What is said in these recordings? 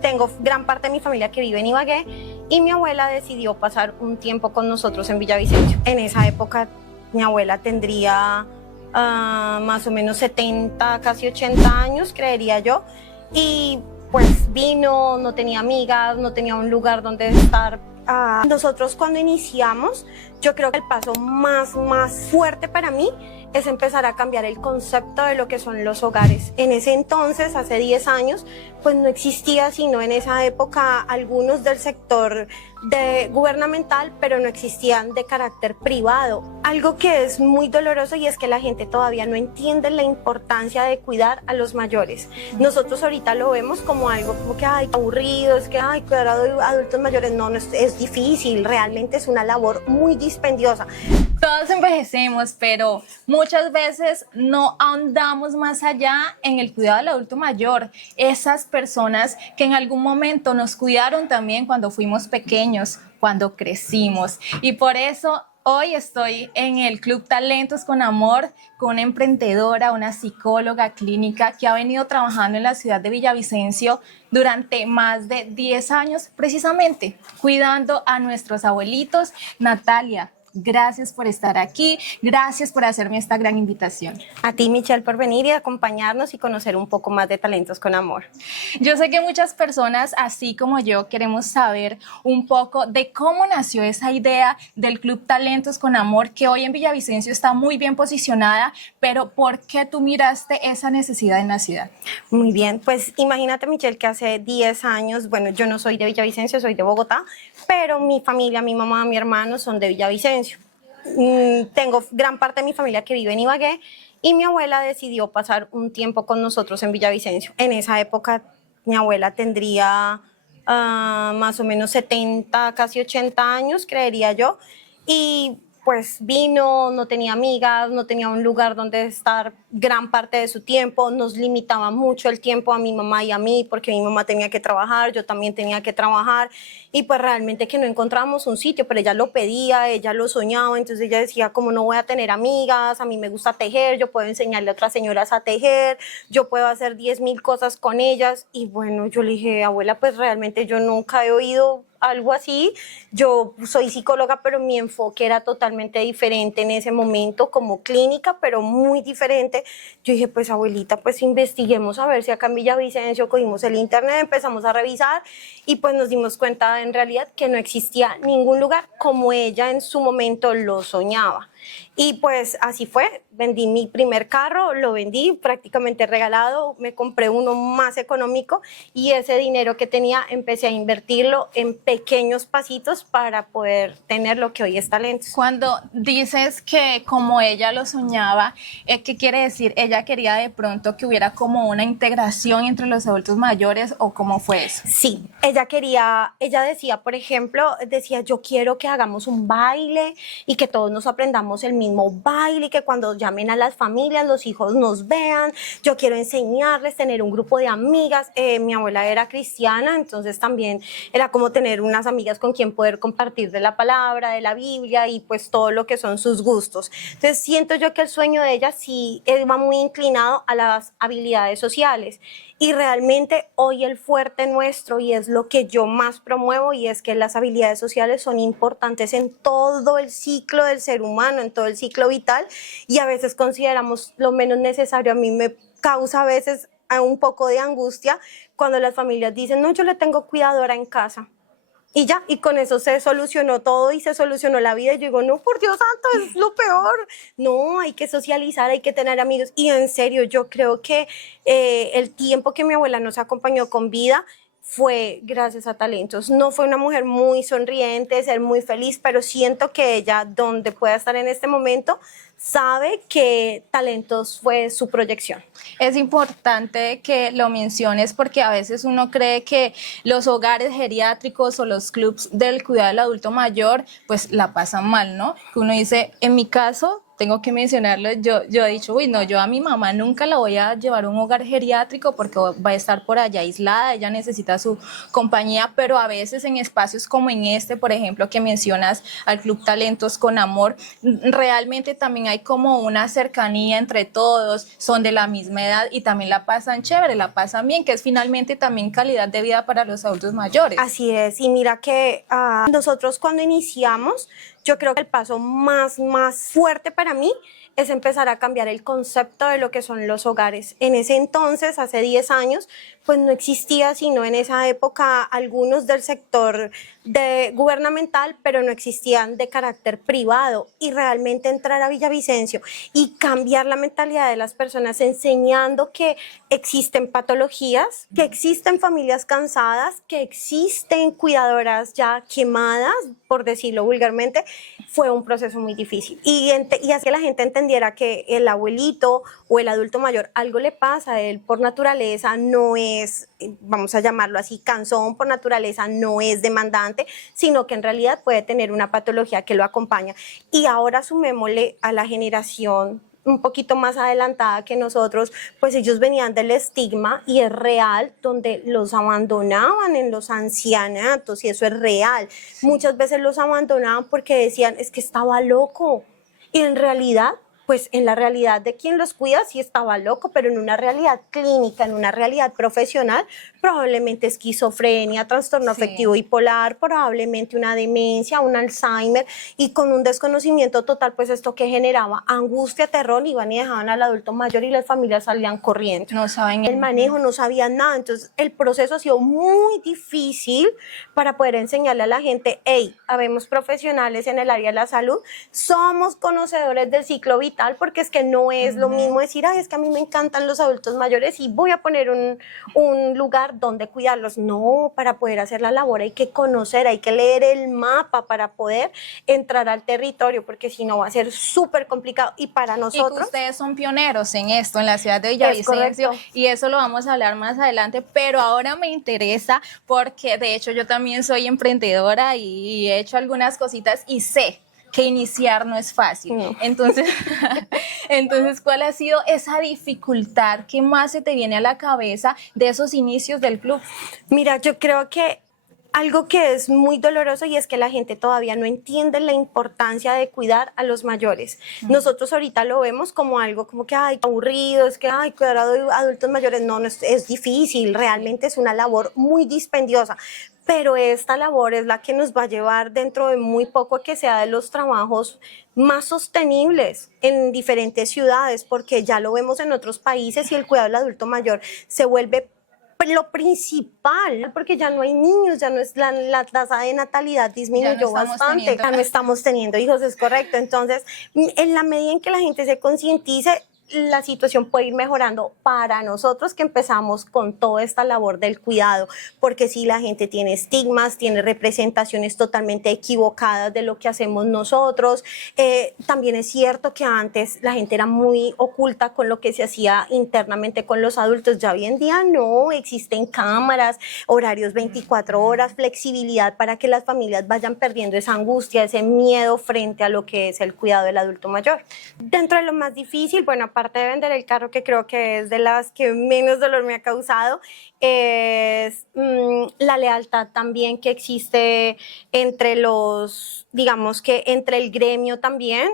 Tengo gran parte de mi familia que vive en Ibagué y mi abuela decidió pasar un tiempo con nosotros en Villavicencio. En esa época mi abuela tendría más o menos 70, casi 80 años, creería yo, y pues vino, no tenía amigas, no tenía un lugar donde estar. Nosotros cuando iniciamos, yo creo que el paso más fuerte para mí es empezar a cambiar el concepto de lo que son los hogares. En ese entonces, hace 10 años, pues no existía sino en esa época algunos del sector gubernamental, pero no existían de carácter privado. Algo que es muy doloroso y es que la gente todavía no entiende la importancia de cuidar a los mayores. Nosotros ahorita lo vemos como algo como que ay, aburrido, es que ay, cuidar a adultos mayores no es difícil, realmente es una labor muy dispendiosa. Todos envejecemos, pero muchas veces no ahondamos más allá en el cuidado del adulto mayor. Esas personas que en algún momento nos cuidaron también cuando fuimos pequeños, cuando crecimos. Y por eso hoy estoy en el Club Talentos con Amor con una emprendedora, una psicóloga clínica que ha venido trabajando en la ciudad de Villavicencio durante más de 10 años, precisamente cuidando a nuestros abuelitos. Natalia, gracias por estar aquí, gracias por hacerme esta gran invitación. A ti, Michelle, por venir y acompañarnos y conocer un poco más de Talentos con Amor. Yo sé que muchas personas, así como yo, queremos saber un poco de cómo nació esa idea del Club Talentos con Amor, que hoy en Villavicencio está muy bien posicionada, pero ¿por qué tú miraste esa necesidad en la ciudad? Muy bien, pues imagínate, Michelle, que hace 10 años, bueno, yo no soy de Villavicencio, soy de Bogotá, pero mi familia, mi mamá, mi hermano son de Villavicencio. Tengo gran parte de mi familia que vive en Ibagué y mi abuela decidió pasar un tiempo con nosotros en Villavicencio. En esa época mi abuela tendría más o menos 70, casi 80 años, creería yo, y pues vino, no tenía amigas, no tenía un lugar donde estar gran parte de su tiempo, nos limitaba mucho el tiempo a mi mamá y a mí, porque mi mamá tenía que trabajar, yo también tenía que trabajar, y pues realmente que no encontrábamos un sitio, pero ella lo pedía, ella lo soñaba, entonces ella decía, como no voy a tener amigas, a mí me gusta tejer, yo puedo enseñarle a otras señoras a tejer, yo puedo hacer 10.000 cosas con ellas, y bueno, yo le dije, abuela, pues realmente yo nunca he oído algo así. Yo soy psicóloga, pero mi enfoque era totalmente diferente en ese momento, como clínica, pero muy diferente. Yo dije, pues abuelita, pues investiguemos a ver si acá en Villavicencio cogimos el internet, empezamos a revisar y pues nos dimos cuenta en realidad que no existía ningún lugar como ella en su momento lo soñaba. Y pues así fue, vendí mi primer carro, lo vendí prácticamente regalado, me compré uno más económico y ese dinero que tenía empecé a invertirlo en pequeños pasitos para poder tener lo que hoy es Talentos. Cuando dices que como ella lo soñaba, ¿qué quiere decir? ¿Ella quería de pronto que hubiera como una integración entre los adultos mayores o cómo fue eso? Sí, ella decía, por ejemplo, decía, yo quiero que hagamos un baile y que todos nos aprendamos el mismo baile y que cuando llamen a las familias los hijos nos vean, yo quiero enseñarles, tener un grupo de amigas. Mi abuela era cristiana, entonces también era como tener unas amigas con quien poder compartir de la palabra, de la Biblia y pues todo lo que son sus gustos. Entonces siento yo que el sueño de ella sí va muy inclinado a las habilidades sociales. Y realmente hoy el fuerte nuestro, y es lo que yo más promuevo, y es que las habilidades sociales son importantes en todo el ciclo del ser humano, en todo el ciclo vital, y a veces consideramos lo menos necesario. A mí me causa a veces un poco de angustia cuando las familias dicen, no, yo le tengo cuidadora en casa. Y ya, y con eso se solucionó todo y se solucionó la vida. Y yo digo, no, por Dios santo, es lo peor. No, hay que socializar, hay que tener amigos. Y en serio, yo creo que el tiempo que mi abuela nos acompañó con vida fue gracias a Talentos. No fue una mujer muy sonriente, ser muy feliz, pero siento que ella, donde pueda estar en este momento, sabe que Talentos fue su proyección. Es importante que lo menciones porque a veces uno cree que los hogares geriátricos o los clubs del cuidado del adulto mayor pues la pasan mal, ¿no? Que uno dice, en mi caso tengo que mencionarlo, yo he dicho, uy, no, yo a mi mamá nunca la voy a llevar a un hogar geriátrico porque va a estar por allá aislada, ella necesita su compañía, pero a veces en espacios como en este, por ejemplo, que mencionas al Club Talentos con Amor, realmente también hay como una cercanía entre todos, son de la misma edad y también la pasan chévere, la pasan bien, que es finalmente también calidad de vida para los adultos mayores. Así es, y mira que nosotros cuando iniciamos, yo creo que el paso más fuerte para mí es empezar a cambiar el concepto de lo que son los hogares. En ese entonces, hace 10 años, pues no existía sino en esa época algunos del sector gubernamental, pero no existían de carácter privado. Y realmente entrar a Villavicencio y cambiar la mentalidad de las personas enseñando que existen patologías, que existen familias cansadas, que existen cuidadoras ya quemadas, por decirlo vulgarmente, fue un proceso muy difícil. Y hacer que la gente entendiera que el abuelito o el adulto mayor algo le pasa a él por naturaleza, no es, vamos a llamarlo así, cansón, por naturaleza no es demandante, sino que en realidad puede tener una patología que lo acompaña. Y ahora sumémosle a la generación un poquito más adelantada que nosotros, pues ellos venían del estigma y es real, donde los abandonaban en los ancianatos y eso es real. Muchas veces los abandonaban porque decían, es que estaba loco. Y en realidad, pues en la realidad de quien los cuida sí estaba loco, pero en una realidad clínica, en una realidad profesional, probablemente esquizofrenia, trastorno afectivo bipolar, probablemente una demencia, un Alzheimer, y con un desconocimiento total, pues esto que generaba angustia, terror, iban y dejaban al adulto mayor y las familias salían corriendo. No saben el manejo, no sabían nada, entonces el proceso ha sido muy difícil para poder enseñarle a la gente, hey, habemos profesionales en el área de la salud, somos conocedores del ciclo vital, porque es que no es lo mismo decir, ay, es que a mí me encantan los adultos mayores y voy a poner un lugar donde cuidarlos. No, para poder hacer la labor hay que conocer, hay que leer el mapa para poder entrar al territorio, porque si no va a ser súper complicado. Y para nosotros... Y que ustedes son pioneros en esto, en la ciudad de Villavicencio, y eso lo vamos a hablar más adelante, pero ahora me interesa porque de hecho yo también soy emprendedora y he hecho algunas cositas y sé que iniciar no es fácil. No. Entonces, ¿cuál ha sido esa dificultad que más se te viene a la cabeza de esos inicios del club? Mira, yo creo que algo que es muy doloroso y es que la gente todavía no entiende la importancia de cuidar a los mayores. Nosotros ahorita lo vemos como algo como que, ay, aburrido, es que, ay, cuidar a adultos mayores, no es difícil, realmente es una labor muy dispendiosa. Pero esta labor es la que nos va a llevar dentro de muy poco a que sea de los trabajos más sostenibles en diferentes ciudades, porque ya lo vemos en otros países y el cuidado del adulto mayor se vuelve lo principal, porque ya no hay niños, ya no es la tasa de natalidad disminuyó bastante, ya no estamos teniendo hijos, es correcto. Entonces, en la medida en que la gente se concientice, la situación puede ir mejorando para nosotros que empezamos con toda esta labor del cuidado, porque si la gente tiene estigmas, tiene representaciones totalmente equivocadas de lo que hacemos nosotros. También es cierto que antes la gente era muy oculta con lo que se hacía internamente con los adultos, ya hoy en día no, existen cámaras, horarios 24 horas, flexibilidad para que las familias vayan perdiendo esa angustia, ese miedo frente a lo que es el cuidado del adulto mayor. Dentro de lo más difícil, bueno, aparte de vender el carro, que creo que es de las que menos dolor me ha causado, es la lealtad también que existe entre los, digamos que entre el gremio también.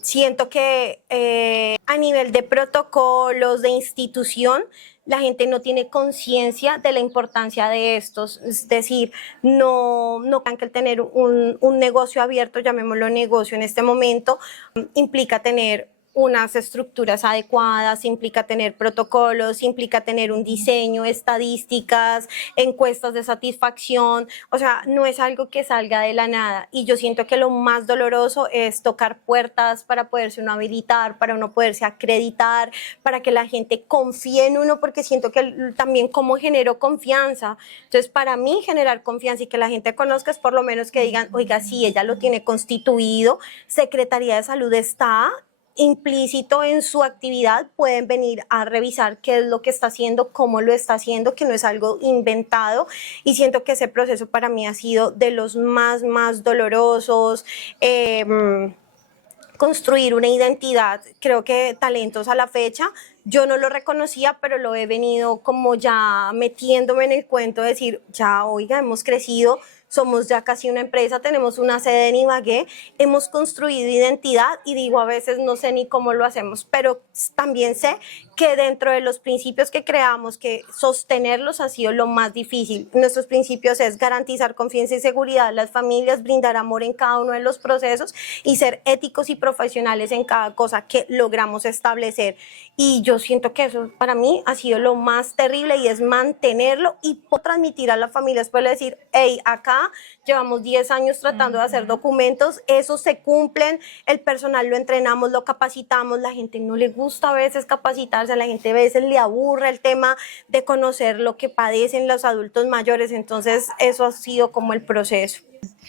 Siento que a nivel de protocolos, de institución, la gente no tiene conciencia de la importancia de estos, es decir, no crean que el tener un negocio abierto, llamémoslo negocio en este momento, implica tener unas estructuras adecuadas, implica tener protocolos, implica tener un diseño, estadísticas, encuestas de satisfacción, o sea, no es algo que salga de la nada. Y yo siento que lo más doloroso es tocar puertas para poderse uno habilitar, para uno poderse acreditar, para que la gente confíe en uno, porque siento que también como genero confianza. Entonces, para mí generar confianza y que la gente conozca es por lo menos que digan, oiga, sí, ella lo tiene constituido, Secretaría de Salud está implícito en su actividad, pueden venir a revisar qué es lo que está haciendo, cómo lo está haciendo, que no es algo inventado, y siento que ese proceso para mí ha sido de los más dolorosos. construir una identidad. Creo que Talentos a la fecha, yo no lo reconocía, pero lo he venido como ya metiéndome en el cuento de decir, ya, oiga, hemos crecido, somos ya casi una empresa, tenemos una sede en Ibagué, hemos construido identidad y digo, a veces no sé ni cómo lo hacemos, pero también sé que dentro de los principios que creamos, que sostenerlos ha sido lo más difícil. Nuestros principios es garantizar confianza y seguridad a las familias, brindar amor en cada uno de los procesos y ser éticos y profesionales en cada cosa que logramos establecer. Y yo siento que eso para mí ha sido lo más terrible y es mantenerlo y transmitir a las familias, poder decir, hey, acá llevamos 10 años tratando de hacer documentos, esos se cumplen, el personal lo entrenamos, lo capacitamos, la gente no le gusta a veces capacitarse, a la gente a veces le aburre el tema de conocer lo que padecen los adultos mayores, entonces eso ha sido como el proceso.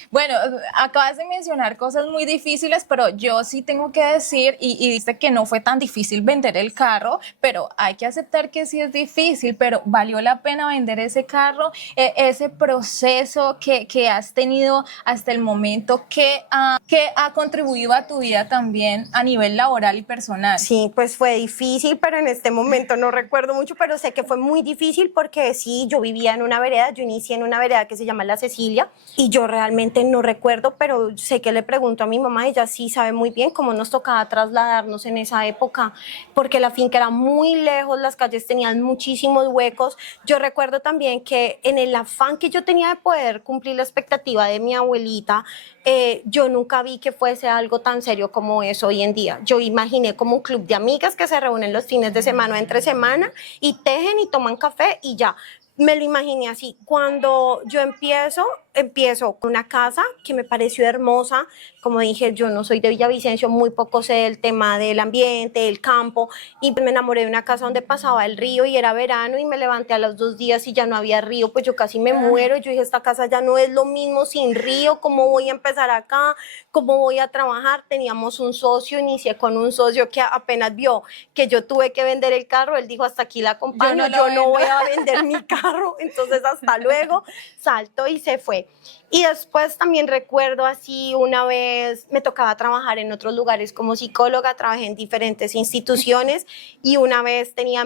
Bueno, acabas de mencionar cosas muy difíciles, pero yo sí tengo que decir, y dice que no fue tan difícil vender el carro, pero hay que aceptar que sí es difícil, pero valió la pena vender ese carro, ese proceso que has tenido hasta el momento, que ha contribuido a tu vida también a nivel laboral y personal. Sí, pues fue difícil, pero en este momento no recuerdo mucho, pero sé que fue muy difícil porque sí, yo vivía en una vereda, yo inicié en una vereda que se llama La Cecilia y yo realmente no recuerdo, pero sé que le pregunto a mi mamá, ella sí sabe muy bien cómo nos tocaba trasladarnos en esa época, porque la finca era muy lejos, las calles tenían muchísimos huecos. Yo recuerdo también que en el afán que yo tenía de poder cumplir la expectativa de mi abuelita, yo nunca vi que fuese algo tan serio como es hoy en día. Yo imaginé como un club de amigas que se reúnen los fines de semana o entre semana y tejen y toman café y ya. Me lo imaginé así. Cuando yo empiezo con una casa que me pareció hermosa. Como dije, yo no soy de Villavicencio, muy poco sé del tema del ambiente, del campo, y me enamoré de una casa donde pasaba el río y era verano y me levanté a los 2 días y ya no había río, pues yo casi me muero. Yo dije, esta casa ya no es lo mismo sin río, ¿cómo voy a empezar acá? ¿Cómo voy a trabajar? Teníamos un socio, inicié con un socio que apenas vio que yo tuve que vender el carro, él dijo, hasta aquí la acompaño, yo no voy a vender mi carro, entonces hasta luego, saltó y se fue. Y después también recuerdo así, una vez me tocaba trabajar en otros lugares como psicóloga, trabajé en diferentes instituciones y una vez tenía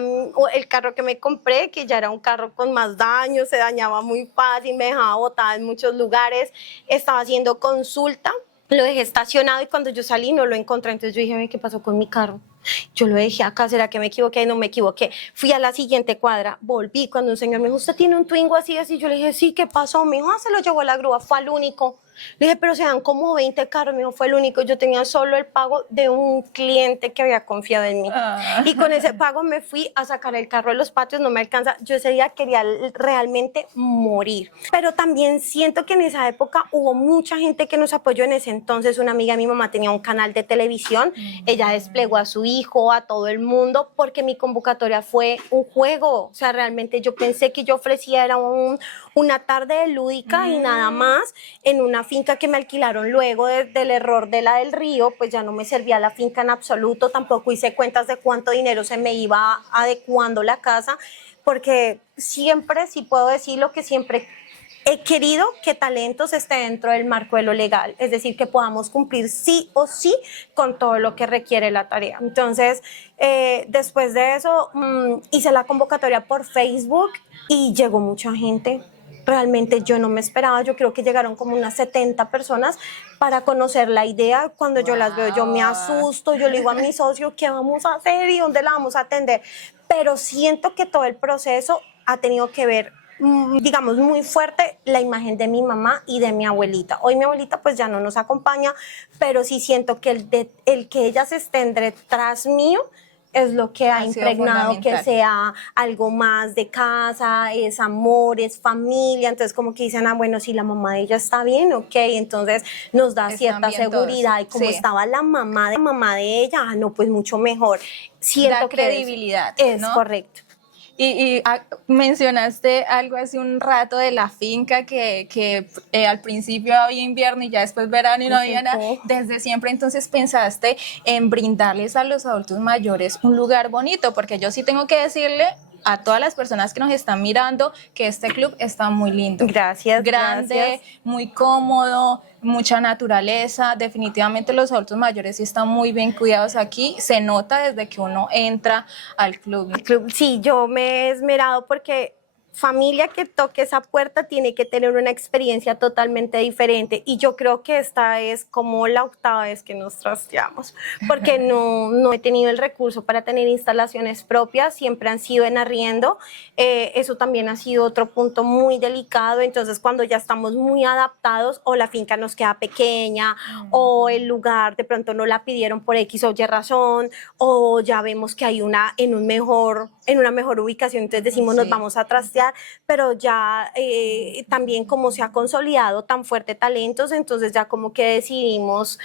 el carro que me compré, que ya era un carro con más daños, se dañaba muy fácil, me dejaba botada en muchos lugares, estaba haciendo consulta, lo dejé estacionado y cuando yo salí no lo encontré, entonces yo dije, ¿qué pasó con mi carro? Yo lo dejé acá, ¿será que me equivoqué? No me equivoqué. Fui a la siguiente cuadra, volví cuando un señor me dijo, ¿usted tiene un Twingo así, así? Yo le dije, sí, ¿qué pasó? Me dijo, se lo llevó a la grúa, fue al único. Le dije, pero se dan como 20 carros. Me dijo, fue el único. Yo tenía solo el pago de un cliente que había confiado en mí. Y con ese pago me fui a sacar el carro de los patios, no me alcanza. Yo ese día quería realmente morir. Pero también siento que en esa época hubo mucha gente que nos apoyó. En ese entonces una amiga de mi mamá tenía un canal de televisión. Ella desplegó a su hijo, a todo el mundo, porque mi convocatoria fue un juego. O sea, realmente yo pensé que yo ofrecía era una tarde lúdica y nada más en una finca que me alquilaron luego del error de la del río, pues ya no me servía la finca en absoluto, tampoco hice cuentas de cuánto dinero se me iba adecuando la casa, porque siempre, sí puedo decirlo, que siempre he querido que Talentos esté dentro del marco de lo legal, es decir, que podamos cumplir sí o sí con todo lo que requiere la tarea. Entonces, después de eso, hice la convocatoria por Facebook y llegó mucha gente. Realmente yo no me esperaba, yo creo que llegaron como unas 70 personas para conocer la idea. Cuando yo las veo, yo me asusto, yo le digo a mi socio, ¿qué vamos a hacer y dónde la vamos a atender? Pero siento que todo el proceso ha tenido que ver, digamos, muy fuerte la imagen de mi mamá y de mi abuelita. Hoy mi abuelita pues ya no nos acompaña, pero sí siento que el que ellas estén detrás mío es lo que ha impregnado que sea algo más de casa, es amor, es familia. Entonces como que dicen, bueno, si la mamá de ella está bien, ok, entonces nos da cierta seguridad todos. Y como estaba la mamá de ella, no, pues mucho mejor. Siento da credibilidad, es ¿no? correcto. Y mencionaste algo hace un rato de la finca que al principio había invierno y ya después verano y no había nada. Desde siempre entonces pensaste en brindarles a los adultos mayores un lugar bonito, porque yo sí tengo que decirle a todas las personas que nos están mirando que este club está muy lindo. Gracias, Grande, gracias. muy cómodo, mucha naturaleza. Definitivamente los adultos mayores sí están muy bien cuidados aquí. Se nota desde que uno entra al club. Sí, yo me he esmerado porque familia que toque esa puerta tiene que tener una experiencia totalmente diferente y yo creo que esta es como la octava vez que nos trasteamos porque no he tenido el recurso para tener instalaciones propias, siempre han sido en arriendo, eso también ha sido otro punto muy delicado, entonces cuando ya estamos muy adaptados o la finca nos queda pequeña o el lugar de pronto no la pidieron por X o Y razón o ya vemos que hay una en una mejor ubicación, entonces decimos nos vamos a trastear, pero ya también como se ha consolidado tan fuerte talentos, entonces ya como que decidimos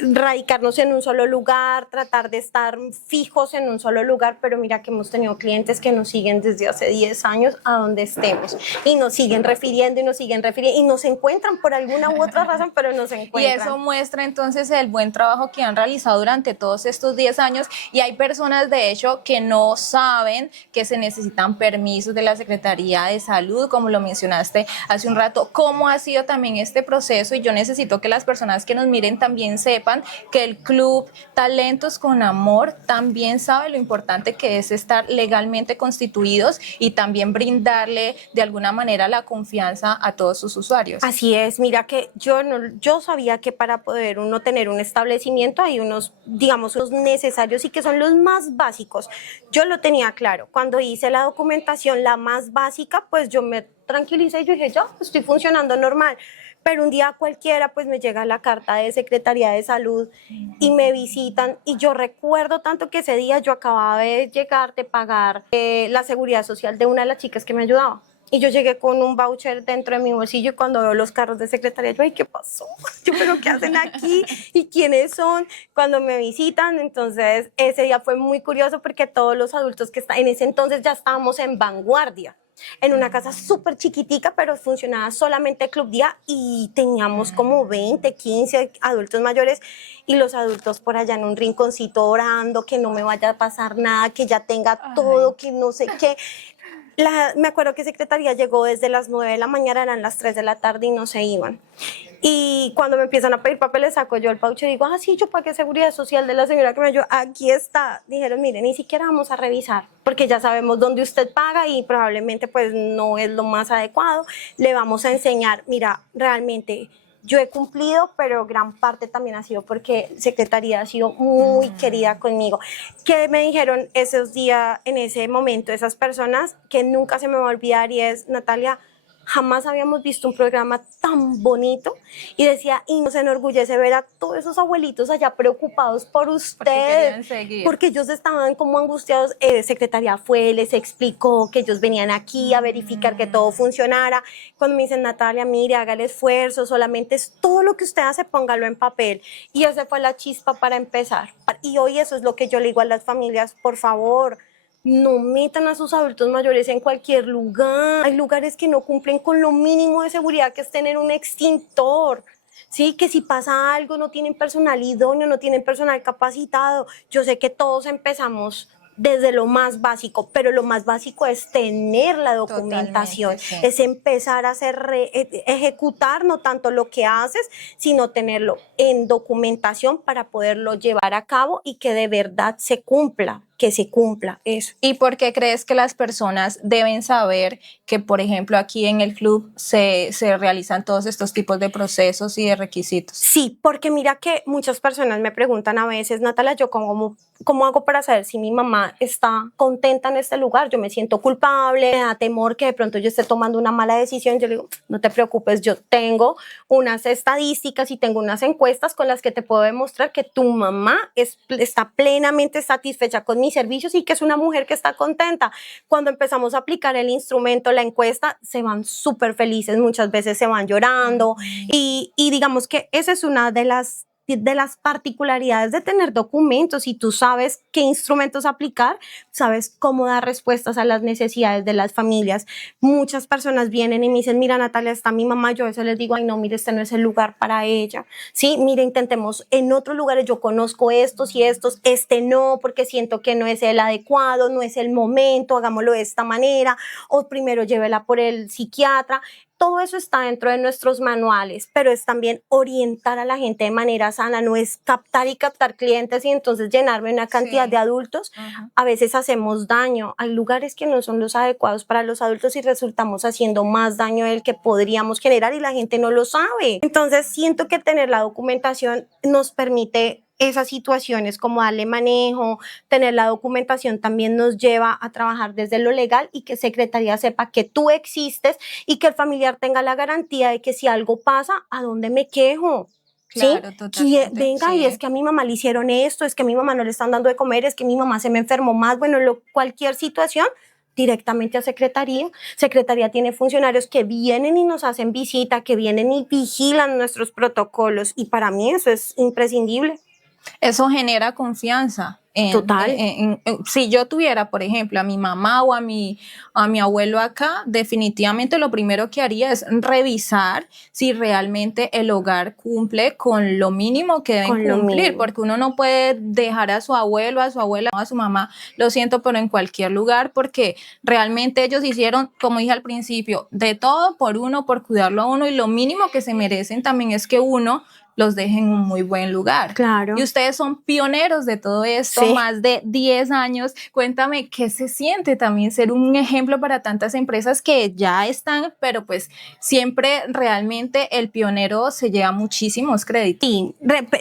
radicarnos en un solo lugar, tratar de estar fijos en un solo lugar, pero mira que hemos tenido clientes que nos siguen desde hace 10 años a donde estemos y nos siguen refiriendo y nos encuentran por alguna u otra razón, pero nos encuentran. Y eso muestra entonces el buen trabajo que han realizado durante todos estos 10 años y hay personas de hecho que no saben que se necesitan permisos de la Secretaría de Salud, como lo mencionaste hace un rato. ¿Cómo ha sido también este proceso? Y yo necesito que las personas que nos miren también sepan que el club Talentos con Amor también sabe lo importante que es estar legalmente constituidos y también brindarle de alguna manera la confianza a todos sus usuarios. Así es, mira que yo sabía que para poder uno tener un establecimiento hay unos, digamos, unos necesarios y que son los más básicos. Yo lo tenía claro. Cuando hice la documentación, la más básica, pues yo me tranquilicé y yo dije, ya, estoy funcionando normal. Pero un día cualquiera pues me llega la carta de Secretaría de Salud y me visitan y yo recuerdo tanto que ese día yo acababa de llegar de pagar la seguridad social de una de las chicas que me ayudaba. Y yo llegué con un voucher dentro de mi bolsillo y cuando veo los carros de secretaría, yo, ay, ¿qué pasó? Yo, ¿pero qué hacen aquí? ¿Y quiénes son? Cuando me visitan, entonces ese día fue muy curioso porque todos los adultos que en ese entonces ya estábamos en vanguardia, en una casa súper chiquitica, pero funcionaba solamente Club Día y teníamos como 20, 15 adultos mayores y los adultos por allá en un rinconcito orando, que no me vaya a pasar nada, que ya tenga todo, que no sé qué. Me acuerdo que Secretaría llegó desde las 9 de la mañana, eran las 3 de la tarde y no se iban. Y cuando me empiezan a pedir papeles, saco yo el voucher y digo, sí, yo pagué seguridad social de la señora que me ayudó, aquí está. Dijeron, mire, ni siquiera vamos a revisar, porque ya sabemos dónde usted paga y probablemente pues no es lo más adecuado. Le vamos a enseñar, mira, realmente yo he cumplido, pero gran parte también ha sido porque Secretaría ha sido muy querida conmigo. ¿Qué me dijeron esos días, en ese momento, esas personas que nunca se me va a olvidar? Y es, Natalia, jamás habíamos visto un programa tan bonito y decía, y nos enorgullece ver a todos esos abuelitos allá preocupados por ustedes, porque ellos estaban como angustiados. Secretaría fue, les explicó que ellos venían aquí a verificar que todo funcionara. Cuando me dicen, Natalia, mire, haga el esfuerzo, solamente es todo lo que usted hace, póngalo en papel. Y esa fue la chispa para empezar. Y hoy eso es lo que yo le digo a las familias, por favor, no metan a sus adultos mayores en cualquier lugar. Hay lugares que no cumplen con lo mínimo de seguridad, que es tener un extintor. Sí, que si pasa algo no tienen personal idóneo, no tienen personal capacitado. Yo sé que todos empezamos desde lo más básico, pero lo más básico es tener la documentación, sí. Es empezar a ejecutar no tanto lo que haces, sino tenerlo en documentación para poderlo llevar a cabo y que de verdad se cumpla. Que se cumpla eso. ¿Y por qué crees que las personas deben saber que, por ejemplo, aquí en el club se realizan todos estos tipos de procesos y de requisitos? Sí, porque mira que muchas personas me preguntan a veces, Natalia, ¿yo cómo hago para saber si mi mamá está contenta en este lugar? Yo me siento culpable, me da temor que de pronto yo esté tomando una mala decisión. Yo le digo, no te preocupes, yo tengo unas estadísticas y tengo unas encuestas con las que te puedo demostrar que tu mamá está plenamente satisfecha con mis servicios y que es una mujer que está contenta. Cuando empezamos a aplicar el instrumento, la encuesta, se van súper felices, muchas veces se van llorando y digamos que esa es una de las de las particularidades de tener documentos y tú sabes qué instrumentos aplicar, sabes cómo dar respuestas a las necesidades de las familias. Muchas personas vienen y me dicen, mira Natalia, está mi mamá, yo a veces les digo, ay no, mire, este no es el lugar para ella, sí, mire, intentemos en otros lugares, yo conozco estos y estos, este no, porque siento que no es el adecuado, no es el momento, hagámoslo de esta manera, o primero llévela por el psiquiatra. Todo eso está dentro de nuestros manuales, pero es también orientar a la gente de manera sana, no es captar y captar clientes y entonces llenarme una cantidad de adultos. A veces hacemos daño, hay lugares que no son los adecuados para los adultos y resultamos haciendo más daño del que podríamos generar y la gente no lo sabe. Entonces siento que tener la documentación nos permite esas situaciones, como darle manejo, tener la documentación también nos lleva a trabajar desde lo legal y que Secretaría sepa que tú existes y que el familiar tenga la garantía de que si algo pasa, ¿a dónde me quejo? Claro, ¿Sí? totalmente. Venga, Sí. y es que a mi mamá le hicieron esto, es que a mi mamá no le están dando de comer, es que mi mamá se me enfermó más, bueno, cualquier situación, directamente a Secretaría. Secretaría tiene funcionarios que vienen y nos hacen visita, que vienen y vigilan nuestros protocolos y para mí eso es imprescindible. Eso genera confianza. Total. Si yo tuviera, por ejemplo, a mi mamá o a mi abuelo acá, definitivamente lo primero que haría es revisar si realmente el hogar cumple con lo mínimo que deben Con lo cumplir, mínimo. porque uno no puede dejar a su abuelo, a su abuela o a su mamá, lo siento, pero en cualquier lugar, porque realmente ellos hicieron, como dije al principio, de todo por uno, por cuidarlo a uno, y lo mínimo que se merecen también es que uno los deje en un muy buen lugar. Claro. Y ustedes son pioneros de todo esto, Sí. más de 10 años. Cuéntame, ¿qué se siente también ser un ejemplo para tantas empresas que ya están, pero pues siempre realmente el pionero se lleva muchísimos créditos? Sí,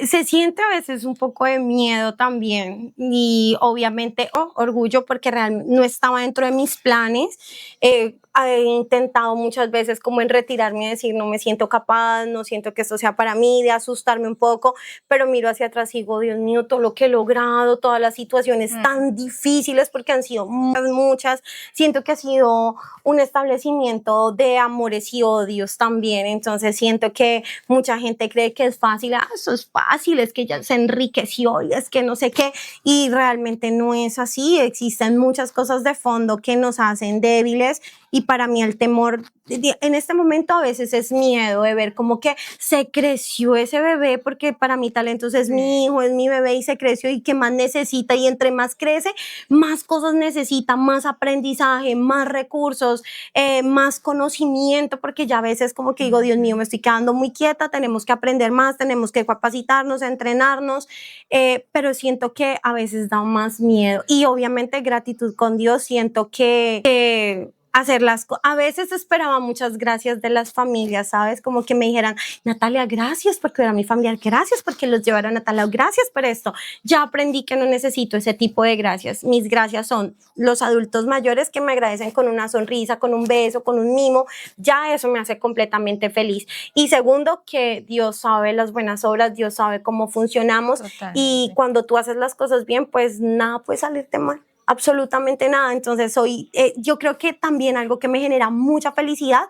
se siente a veces un poco de miedo también y obviamente orgullo porque realmente no estaba dentro de mis planes. He intentado muchas veces como en retirarme y decir no me siento capaz, no siento que esto sea para mí, de asustarme un poco, pero miro hacia atrás y digo, Dios mío, todo lo que he logrado, todas las situaciones tan difíciles porque han sido muchas. Siento que ha sido un establecimiento de amores y odios también, entonces siento que mucha gente cree que es fácil, eso es fácil, es que ya se enriqueció y es que no sé qué, y realmente no es así, existen muchas cosas de fondo que nos hacen débiles y para mí el temor en este momento a veces es miedo de ver como que se creció ese bebé, porque para mí Talentos es mi hijo, es mi bebé y se creció y que más necesita y entre más crece, más cosas necesita, más aprendizaje, más recursos, más conocimiento, porque ya a veces como que digo, Dios mío, me estoy quedando muy quieta, tenemos que aprender más, tenemos que capacitarnos, entrenarnos, pero siento que a veces da más miedo y obviamente gratitud con Dios, siento que hacer a veces esperaba muchas gracias de las familias, ¿sabes? Como que me dijeran, Natalia, gracias por cuidar a mi familia, gracias porque los llevaron a Natalia, gracias por esto. Ya aprendí que no necesito ese tipo de gracias. Mis gracias son los adultos mayores que me agradecen con una sonrisa, con un beso, con un mimo. Ya eso me hace completamente feliz. Y segundo, que Dios sabe las buenas obras, Dios sabe cómo funcionamos. Totalmente. Y cuando tú haces las cosas bien, pues nada puede salirte mal. Absolutamente nada. Entonces yo creo que también algo que me genera mucha felicidad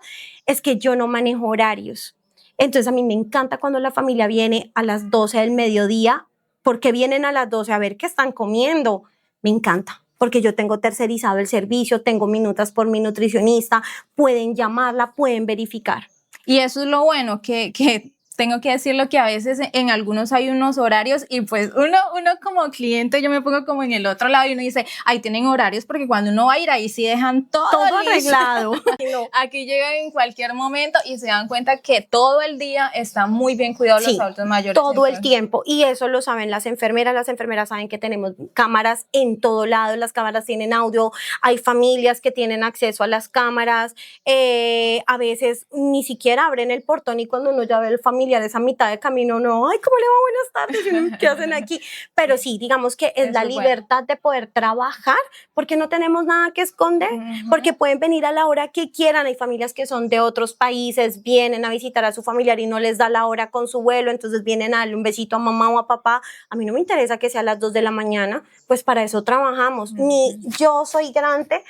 es que yo no manejo horarios. Entonces a mí me encanta cuando la familia viene a las 12 del mediodía, porque vienen a las 12 a ver qué están comiendo. Me encanta, porque yo tengo tercerizado el servicio, tengo minutas por mi nutricionista, pueden llamarla, pueden verificar. Y eso es lo bueno, que tengo que decirlo que a veces en algunos hay unos horarios y pues uno como cliente, yo me pongo como en el otro lado y uno dice, ahí tienen horarios porque cuando uno va a ir ahí sí dejan todo arreglado. Aquí llegan en cualquier momento y se dan cuenta que todo el día está muy bien cuidado los adultos mayores. Todo el tiempo, y eso lo saben las enfermeras saben que tenemos cámaras en todo lado, las cámaras tienen audio, hay familias que tienen acceso a las cámaras, a veces ni siquiera abren el portón y cuando uno ya ve el familiar esa mitad de camino, no, ay, ¿cómo le va? Buenas tardes, ¿qué hacen aquí? Pero sí, digamos que es la libertad de poder trabajar porque no tenemos nada que esconder, porque pueden venir a la hora que quieran. Hay familias que son de otros países, vienen a visitar a su familiar y no les da la hora con su vuelo, entonces vienen a darle un besito a mamá o a papá. A mí no me interesa que sea a las 2 de la mañana, pues para eso trabajamos. Yo soy garante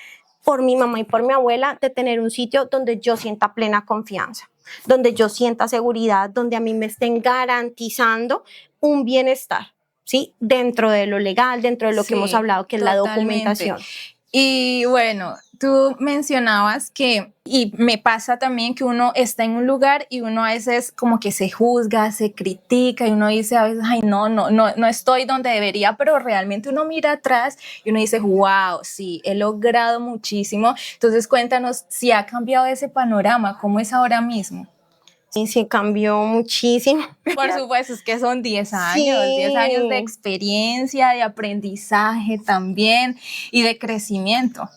por mi mamá y por mi abuela, de tener un sitio donde yo sienta plena confianza, donde yo sienta seguridad, donde a mí me estén garantizando un bienestar, ¿sí? Dentro de lo legal, dentro de lo que hemos Sí, hablado, que es la totalmente. documentación. Y bueno, tú mencionabas que, y me pasa también que uno está en un lugar y uno a veces como que se juzga, se critica y uno dice a veces, ay, no estoy donde debería, pero realmente uno mira atrás y uno dice, wow, sí, he logrado muchísimo. Entonces cuéntanos si ha cambiado ese panorama, ¿cómo es ahora mismo? Sí, sí, cambió muchísimo. Por supuesto, es que son 10 años de Sí. experiencia, de aprendizaje también y de crecimiento.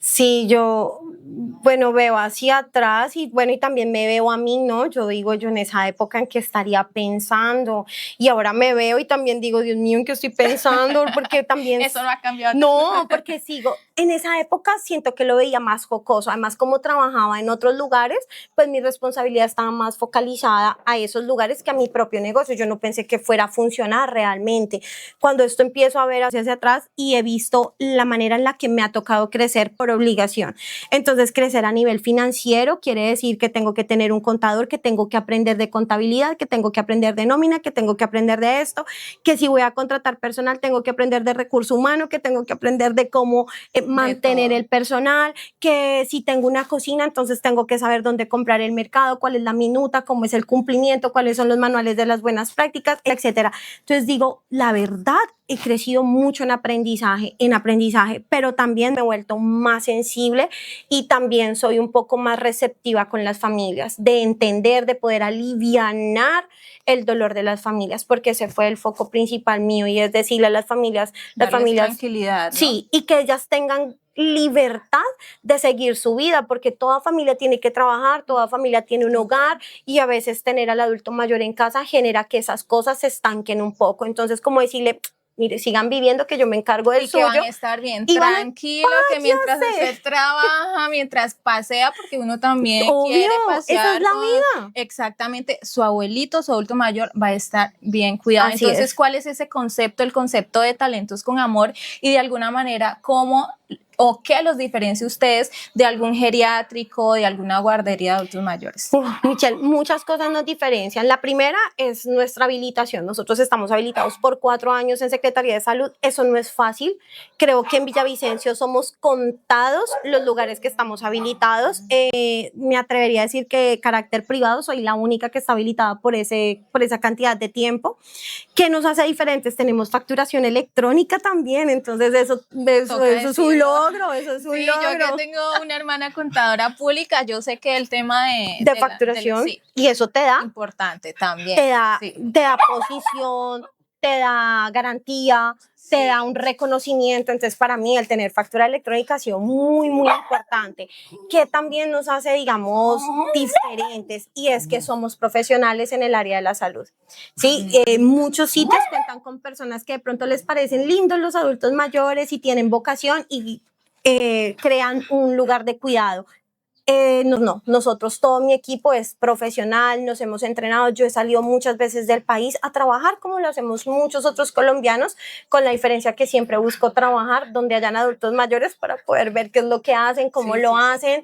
Sí, yo, bueno, veo hacia atrás y bueno, y también me veo a mí, ¿no? Yo digo, yo en esa época en que estaría pensando y ahora me veo y también digo, Dios mío, ¿en qué estoy pensando? Porque también... Eso no ha cambiado. No, porque sigo, en esa época siento que lo veía más jocoso, además como trabajaba en otros lugares, pues mi responsabilidad estaba más focalizada a esos lugares que a mi propio negocio. Yo no pensé que fuera a funcionar realmente. Cuando esto empiezo a ver hacia atrás y he visto la manera en la que me ha tocado crecer por obligación. Entonces, crecer a nivel financiero quiere decir que tengo que tener un contador, que tengo que aprender de contabilidad, que tengo que aprender de nómina, que tengo que aprender de esto, que si voy a contratar personal, tengo que aprender de recurso humano, que tengo que aprender de cómo mantener el personal, que si tengo una cocina, entonces tengo que saber dónde comprar el mercado, cuál es la minuta, cómo es el cumplimiento, cuáles son los manuales de las buenas prácticas, etcétera. Entonces digo, la verdad, he crecido mucho en aprendizaje, pero también me he vuelto más sensible y también soy un poco más receptiva con las familias, de entender, de poder alivianar el dolor de las familias, porque ese fue el foco principal mío y es decirle a las familias, tranquilidad, ¿no? Sí, y que ellas tengan libertad de seguir su vida, porque toda familia tiene que trabajar, toda familia tiene un hogar y a veces tener al adulto mayor en casa genera que esas cosas se estanquen un poco. Entonces, como decirle, mire, sigan viviendo, que yo me encargo del suyo. Y que van a estar bien y tranquilo, que mientras usted trabaja, mientras pasea, porque uno también quiere pasear. Esa es la vida. Exactamente, su abuelito, su adulto mayor va a estar bien cuidado. Así Entonces, es. ¿cuál es ese concepto? El concepto de talentos con amor y de alguna manera, ¿cómo o qué los diferencia ustedes de algún geriátrico, de alguna guardería de adultos mayores? Michelle, muchas cosas nos diferencian. La primera es nuestra habilitación. Nosotros estamos habilitados por 4 años en Secretaría de Salud. Eso no es fácil. Creo que en Villavicencio somos contados los lugares que estamos habilitados. Me atrevería a decir que de carácter privado soy la única que está habilitada por esa cantidad de tiempo. ¿Qué nos hace diferentes? Tenemos facturación electrónica también, entonces eso es un logro, eso es un logro. Yo que tengo una hermana contadora pública, yo sé que el tema de facturación, sí, y eso te da, importante también. Te da posición, te da garantía, te da un reconocimiento. Entonces, para mí, el tener factura electrónica ha sido muy, muy importante, que también nos hace, digamos, diferentes, y es que somos profesionales en el área de la salud. Sí, muchos sitios cuentan con personas que de pronto les parecen lindos los adultos mayores y tienen vocación y crean un lugar de cuidado. No, nosotros, todo mi equipo es profesional, nos hemos entrenado, yo he salido muchas veces del país a trabajar como lo hacemos muchos otros colombianos, con la diferencia que siempre busco trabajar donde hayan adultos mayores para poder ver qué es lo que hacen, cómo lo hacen.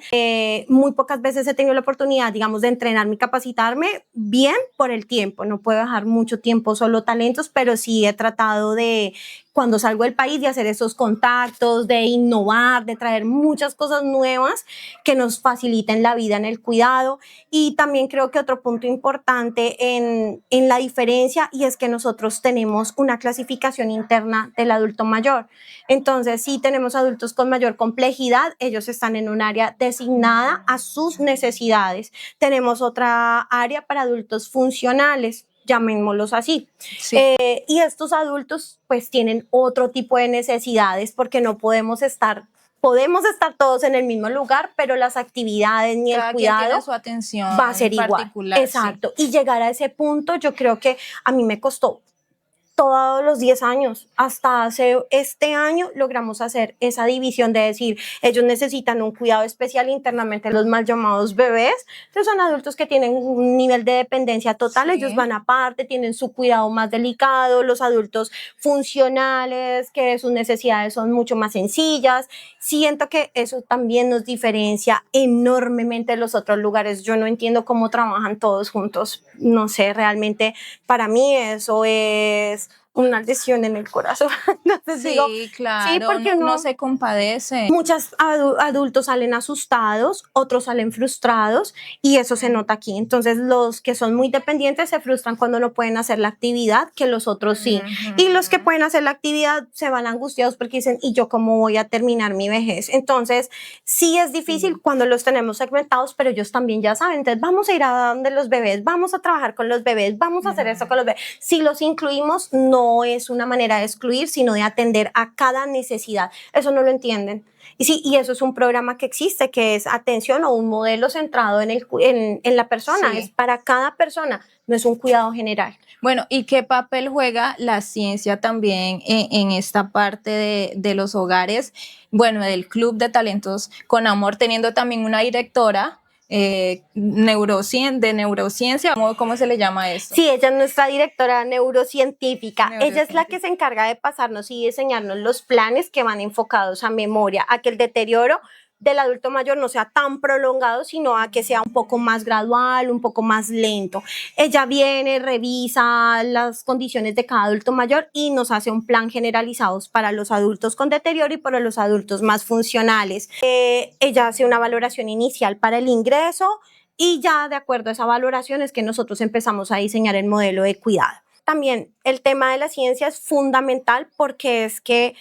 Muy pocas veces he tenido la oportunidad, digamos, de entrenarme y capacitarme bien por el tiempo. No puedo dejar mucho tiempo solo talentos, pero sí he tratado de, cuando salgo del país, de hacer esos contactos, de innovar, de traer muchas cosas nuevas que nos faciliten la vida en el cuidado. Y también creo que otro punto importante en la diferencia, y es que nosotros tenemos una clasificación interna del adulto mayor. Entonces, si tenemos adultos con mayor complejidad, ellos están en un área designada a sus necesidades. Tenemos otra área para adultos funcionales, llamémoslos así. Sí. Y estos adultos pues tienen otro tipo de necesidades, porque no podemos estar todos en el mismo lugar, pero las actividades ni Cada el cuidado quien tiene su atención va a ser igual. particular. Exacto. Sí. Y llegar a ese punto, yo creo que a mí me costó todos los 10 años. Hasta hace este año logramos hacer esa división de decir, ellos necesitan un cuidado especial internamente, los mal llamados bebés. Entonces son adultos que tienen un nivel de dependencia total, Sí. ellos van aparte, tienen su cuidado más delicado, los adultos funcionales, que sus necesidades son mucho más sencillas. Siento que eso también nos diferencia enormemente de los otros lugares. Yo no entiendo cómo trabajan todos juntos. No sé, realmente para mí eso es una lesión en el corazón. Entonces digo, Sí, sí, claro, porque no se compadece. muchos adultos salen asustados, otros salen frustrados y eso se nota aquí. Entonces los que son muy dependientes se frustran cuando no pueden hacer la actividad que los otros sí. Y los que pueden hacer la actividad se van angustiados porque dicen, ¿y yo cómo voy a terminar mi vejez? Entonces sí es difícil cuando los tenemos segmentados, pero ellos también ya saben. Entonces vamos a ir a donde los bebés, vamos a trabajar con los bebés, vamos a hacer eso con los bebés. Si los incluimos, no es una manera de excluir, sino de atender a cada necesidad. Eso no lo entienden. Y sí, y eso es un programa que existe, que es atención o un modelo centrado en la persona, Sí. es para cada persona, no es un cuidado general. Bueno, ¿y qué papel juega la ciencia también en esta parte de los hogares? Bueno, del Club de Talentos con Amor, teniendo también una directora de neurociencia, ¿cómo se le llama esto? Sí, ella es nuestra directora neurocientífica. Ella es la que Neurocientífica. se encarga de pasarnos y diseñarnos los planes que van enfocados a memoria, a que el deterioro del adulto mayor no sea tan prolongado, sino a que sea un poco más gradual, un poco más lento. Ella viene, revisa las condiciones de cada adulto mayor y nos hace un plan generalizado para los adultos con deterioro y para los adultos más funcionales. Ella hace una valoración inicial para el ingreso y ya de acuerdo a esa valoración es que nosotros empezamos a diseñar el modelo de cuidado. También el tema de la ciencia es fundamental porque es que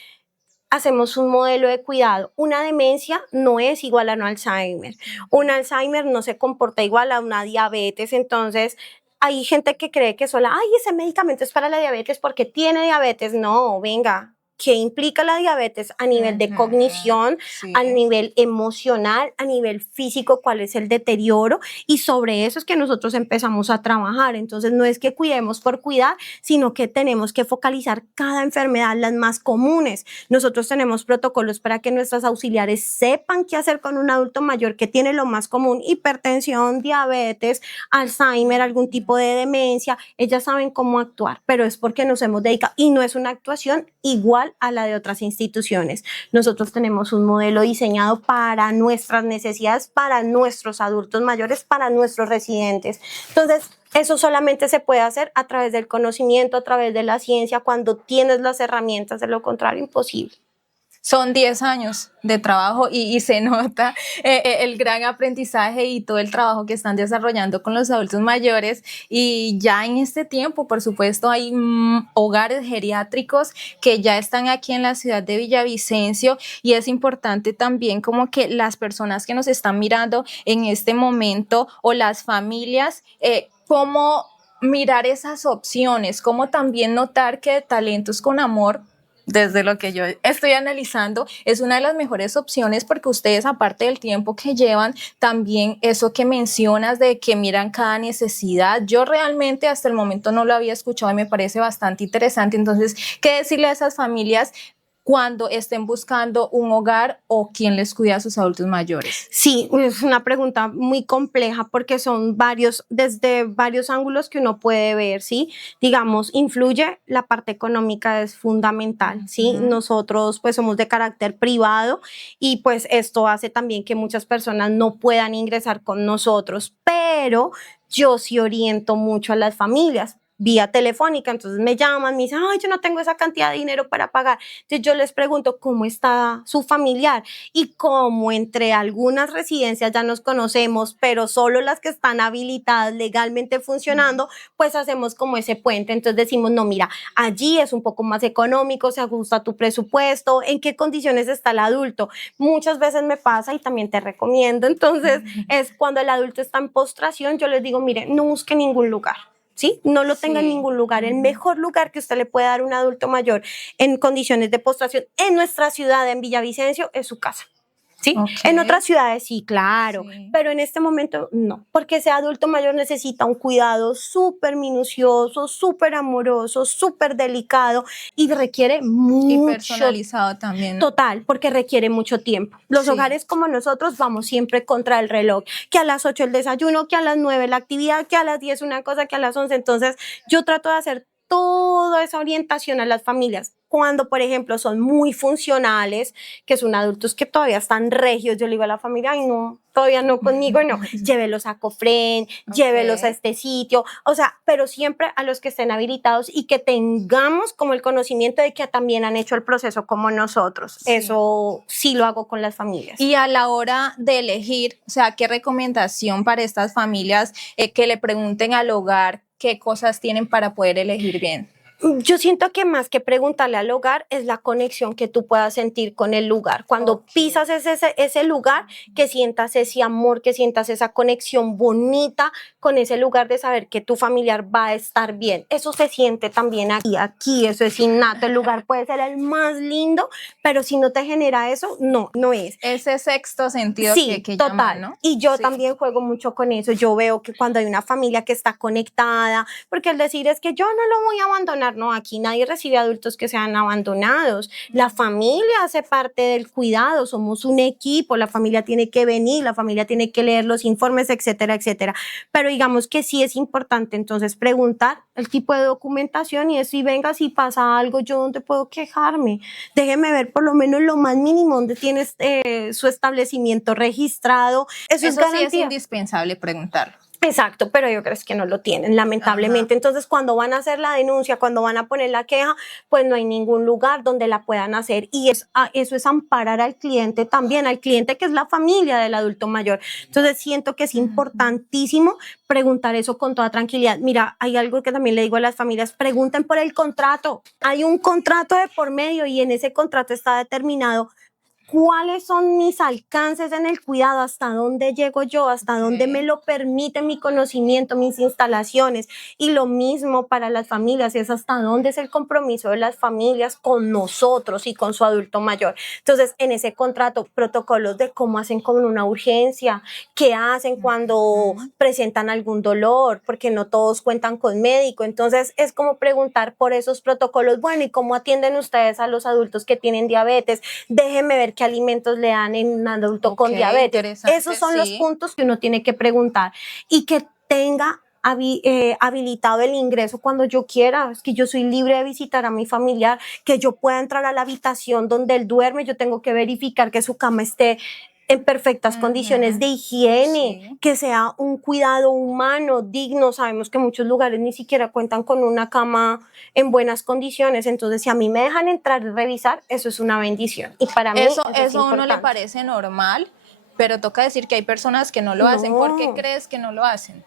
hacemos un modelo de cuidado. Una demencia no es igual a un Alzheimer. Un Alzheimer no se comporta igual a una diabetes. Entonces, hay gente que cree que solo, ay, ese medicamento es para la diabetes porque tiene diabetes. No, venga. ¿Qué implica la diabetes a nivel de cognición, Sí. a nivel emocional, a nivel físico? ¿Cuál es el deterioro? Y sobre eso es que nosotros empezamos a trabajar. Entonces, no es que cuidemos por cuidar, sino que tenemos que focalizar cada enfermedad, las más comunes. Nosotros tenemos protocolos para que nuestras auxiliares sepan qué hacer con un adulto mayor que tiene lo más común, hipertensión, diabetes, Alzheimer, algún tipo de demencia. Ellas saben cómo actuar, pero es porque nos hemos dedicado y no es una actuación igual a la de otras instituciones. Nosotros tenemos un modelo diseñado para nuestras necesidades, para nuestros adultos mayores, para nuestros residentes. Entonces, eso solamente se puede hacer a través del conocimiento, a través de la ciencia, cuando tienes las herramientas. De lo contrario, imposible. Son 10 años de trabajo y se nota el gran aprendizaje y todo el trabajo que están desarrollando con los adultos mayores. Y ya en este tiempo, por supuesto, hay hogares geriátricos que ya están aquí en la ciudad de Villavicencio y es importante también como que las personas que nos están mirando en este momento o las familias, cómo mirar esas opciones, cómo también notar que Talentos con Amor, desde lo que yo estoy analizando, es una de las mejores opciones porque ustedes, aparte del tiempo que llevan, también eso que mencionas de que miran cada necesidad, yo realmente hasta el momento no lo había escuchado y me parece bastante interesante. Entonces, ¿qué decirle a esas familias cuando estén buscando un hogar o quien les cuida a sus adultos mayores? Sí, es una pregunta muy compleja porque son desde varios ángulos que uno puede ver, ¿sí? Digamos, influye, la parte económica es fundamental, ¿sí? Nosotros pues somos de carácter privado y pues esto hace también que muchas personas no puedan ingresar con nosotros, pero yo sí oriento mucho a las familias vía telefónica, entonces me llaman, me dicen, ay, yo no tengo esa cantidad de dinero para pagar. Entonces yo les pregunto, ¿cómo está su familiar? Y como entre algunas residencias ya nos conocemos, pero solo las que están habilitadas, legalmente funcionando, pues hacemos como ese puente. Entonces decimos, no, mira, allí es un poco más económico, se ajusta a tu presupuesto, en qué condiciones está el adulto. Muchas veces me pasa y también te recomiendo, entonces es cuando el adulto está en postración, yo les digo, mire, no busque ningún lugar. ¿Sí? No lo tenga en ningún lugar. El mejor lugar que usted le puede dar a un adulto mayor en condiciones de postración en nuestra ciudad, en Villavicencio, es su casa. ¿Sí? Ok. En otras ciudades sí, claro, Sí. pero en este momento no, porque ese adulto mayor necesita un cuidado súper minucioso, súper amoroso, súper delicado y requiere Y mucho. personalizado también, ¿no? Total, porque requiere mucho tiempo. Los Sí. hogares como nosotros vamos siempre contra el reloj, que a las 8 el desayuno, que a las 9 la actividad, que a las 10 una cosa, que a las 11. Entonces, yo trato de hacer toda esa orientación a las familias. Cuando, por ejemplo, son muy funcionales, que son adultos que todavía están regios, yo le digo a la familia, ay no, todavía no conmigo, no, llévelos a Cofren, llévelos a este sitio, o sea, pero siempre a los que estén habilitados y que tengamos como el conocimiento de que también han hecho el proceso como nosotros. Sí. Eso sí lo hago con las familias. Y a la hora de elegir, o sea, ¿qué recomendación para estas familias que le pregunten al hogar qué cosas tienen para poder elegir bien? Yo siento que más que preguntarle al hogar es la conexión que tú puedas sentir con el lugar. Cuando pisas ese lugar, que sientas ese amor, que sientas esa conexión bonita con ese lugar de saber que tu familiar va a estar bien. Eso se siente también aquí, eso es innato. El lugar puede ser el más lindo, pero si no te genera eso, no es. Ese sexto sentido Sí, que total. llaman, ¿no? Y yo Sí. también juego mucho con eso. Yo veo que cuando hay una familia que está conectada, porque el decir es que yo no lo voy a abandonar, no, aquí nadie recibe adultos que sean abandonados. La familia hace parte del cuidado, somos un equipo, la familia tiene que venir, la familia tiene que leer los informes, etcétera, etcétera. Pero digamos que sí es importante entonces preguntar el tipo de documentación y eso, y venga, si pasa algo, yo dónde puedo quejarme. Déjeme ver por lo menos lo más mínimo donde tienes su establecimiento registrado. Eso es sí es garantía. indispensable preguntarlo. Exacto, pero yo creo que no lo tienen, lamentablemente. Ajá. Entonces, cuando van a hacer la denuncia, cuando van a poner la queja, pues no hay ningún lugar donde la puedan hacer. Y eso es amparar al cliente también, al cliente que es la familia del adulto mayor. Entonces, siento que es importantísimo preguntar eso con toda tranquilidad. Mira, hay algo que también le digo a las familias, pregunten por el contrato. Hay un contrato de por medio y en ese contrato está determinado cuáles son mis alcances en el cuidado, hasta dónde llego yo, hasta dónde me lo permite mi conocimiento, mis instalaciones. Y lo mismo para las familias, es hasta dónde es el compromiso de las familias con nosotros y con su adulto mayor. Entonces, en ese contrato, protocolos de cómo hacen con una urgencia, qué hacen cuando presentan algún dolor, porque no todos cuentan con médico. Entonces, es como preguntar por esos protocolos. Bueno, ¿y cómo atienden ustedes a los adultos que tienen diabetes? Déjenme ver qué alimentos le dan en un adulto con diabetes. Esos son los puntos que uno tiene que preguntar y que tenga habilitado el ingreso cuando yo quiera. Es que yo soy libre de visitar a mi familiar, que yo pueda entrar a la habitación donde él duerme. Yo tengo que verificar que su cama esté en perfectas condiciones de higiene, que sea un cuidado humano, digno. Sabemos que muchos lugares ni siquiera cuentan con una cama en buenas condiciones. Entonces, si a mí me dejan entrar y revisar, eso es una bendición. Y para mí eso es a uno le parece normal, pero toca decir que hay personas que no lo hacen. ¿Por qué crees que no lo hacen?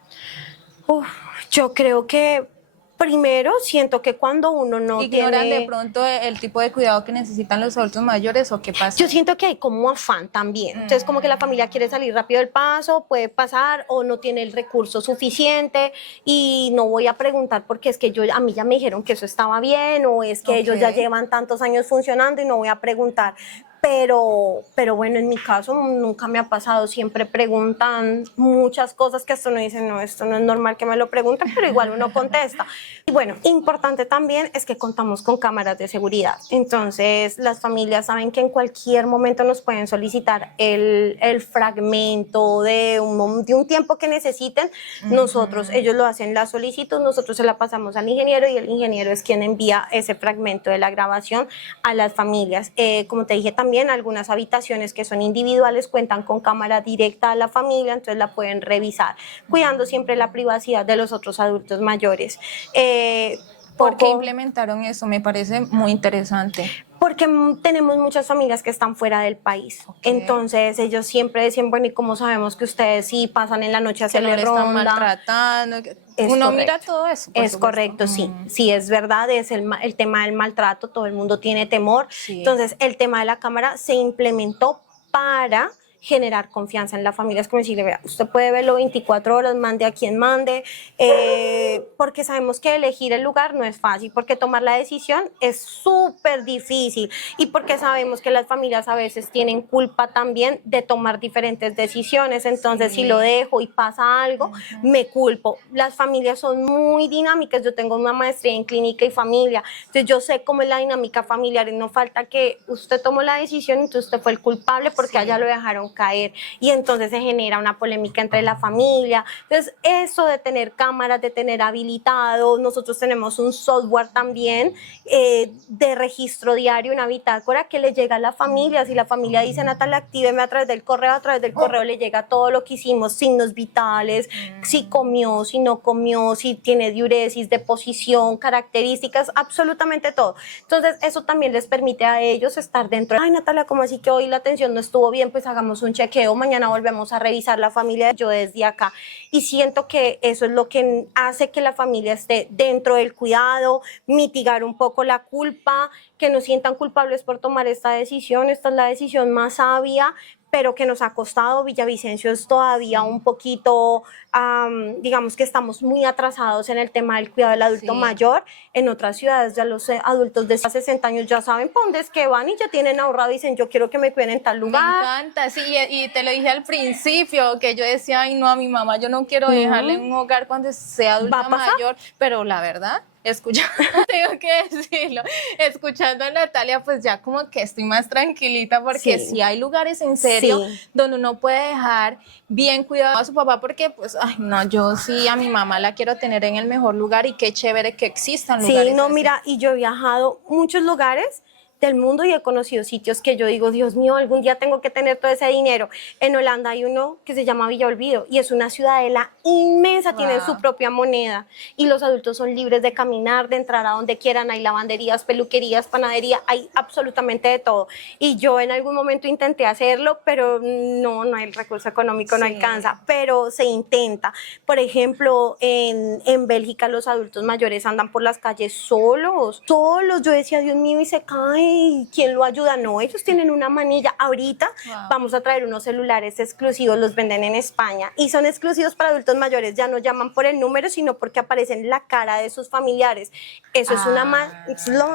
Yo creo que primero siento que cuando uno no ¿Ignoran de pronto el tipo de cuidado que necesitan los adultos mayores o qué pasa? Yo siento que hay como afán también. Entonces, como que la familia quiere salir rápido del paso, puede pasar o no tiene el recurso suficiente y no voy a preguntar porque es que a mí ya me dijeron que eso estaba bien o es que ellos ya llevan tantos años funcionando y no voy a preguntar. Pero bueno, en mi caso nunca me ha pasado, siempre preguntan muchas cosas que hasta uno dice, no, esto no es normal que me lo pregunten, pero igual uno contesta. Y bueno, importante también es que contamos con cámaras de seguridad, entonces las familias saben que en cualquier momento nos pueden solicitar el fragmento de un tiempo que necesiten. Ellos lo hacen la solicitud, nosotros se la pasamos al ingeniero y el ingeniero es quien envía ese fragmento de la grabación a las familias. Como te dije también, algunas habitaciones que son individuales cuentan con cámara directa a la familia, entonces la pueden revisar, cuidando siempre la privacidad de los otros adultos mayores. ¿Por qué implementaron eso? Me parece muy interesante. Porque tenemos muchas familias que están fuera del país. Entonces ellos siempre decían, bueno, ¿y cómo sabemos que ustedes sí pasan en la noche a hacerle ronda? Están maltratando. Uno mira todo eso. Es correcto, sí. Sí, es verdad, es el tema del maltrato, todo el mundo tiene temor. Entonces el tema de la cámara se implementó para generar confianza en la familia. Es como decirle, vea, usted puede verlo 24 horas, mande a quien mande, porque sabemos que elegir el lugar no es fácil, porque tomar la decisión es súper difícil y porque sabemos que las familias a veces tienen culpa también de tomar diferentes decisiones. Entonces, si lo dejo y pasa algo, me culpo. Las familias son muy dinámicas. Yo tengo una maestría en clínica y familia, entonces yo sé cómo es la dinámica familiar y no falta que usted tomó la decisión y entonces usted fue el culpable porque allá lo dejaron caer y entonces se genera una polémica entre la familia. Entonces, eso de tener cámaras, de tener habilitado, nosotros tenemos un software también de registro diario, una bitácora que le llega a la familia. Si la familia dice, Natalia, actíveme a través del correo le llega todo lo que hicimos, signos vitales, si comió, si no comió, si tiene diuresis, deposición, características, absolutamente todo. Entonces, eso también les permite a ellos estar dentro. Ay, Natalia, ¿cómo así que hoy la atención no estuvo bien? Pues hagamos un chequeo, mañana volvemos a revisar la familia, yo desde acá. Y siento que eso es lo que hace que la familia esté dentro del cuidado, mitigar un poco la culpa, que no sientan culpables por tomar esta decisión. Esta es la decisión más sabia, pero que nos ha costado. Villavicencio es todavía un poquito, digamos que estamos muy atrasados en el tema del cuidado del adulto mayor. En otras ciudades ya los adultos de 60 años ya saben por dónde es que van y ya tienen ahorrado y dicen, yo quiero que me cuiden en tal lugar. Me encanta, sí, y te lo dije al principio, que yo decía, ay no, a mi mamá yo no quiero dejarle en un hogar cuando sea adulta mayor, pero la verdad, tengo que decirlo, escuchando a Natalia, pues ya como que estoy más tranquilita, porque sí hay lugares en serio donde uno puede dejar bien cuidado a su papá, porque pues, ay no, yo sí a mi mamá la quiero tener en el mejor lugar y qué chévere que existan lugares así. Mira, y yo he viajado muchos lugares del mundo y he conocido sitios que yo digo, Dios mío, algún día tengo que tener todo ese dinero. En Holanda hay uno que se llama Villa Olvido y es una ciudadela inmensa, tienen su propia moneda y los adultos son libres de caminar, de entrar a donde quieran. Hay lavanderías, peluquerías, panadería, hay absolutamente de todo. Y yo en algún momento intenté hacerlo, pero no hay el recurso económico, no alcanza, pero se intenta. Por ejemplo, en Bélgica los adultos mayores andan por las calles solos. Yo decía, Dios mío, y se caen. ¿Quién lo ayuda? No, ellos tienen una manilla. Ahorita vamos a traer unos celulares exclusivos, los venden en España y son exclusivos para adultos mayores. Ya no llaman por el número, sino porque aparecen la cara de sus familiares. Eso es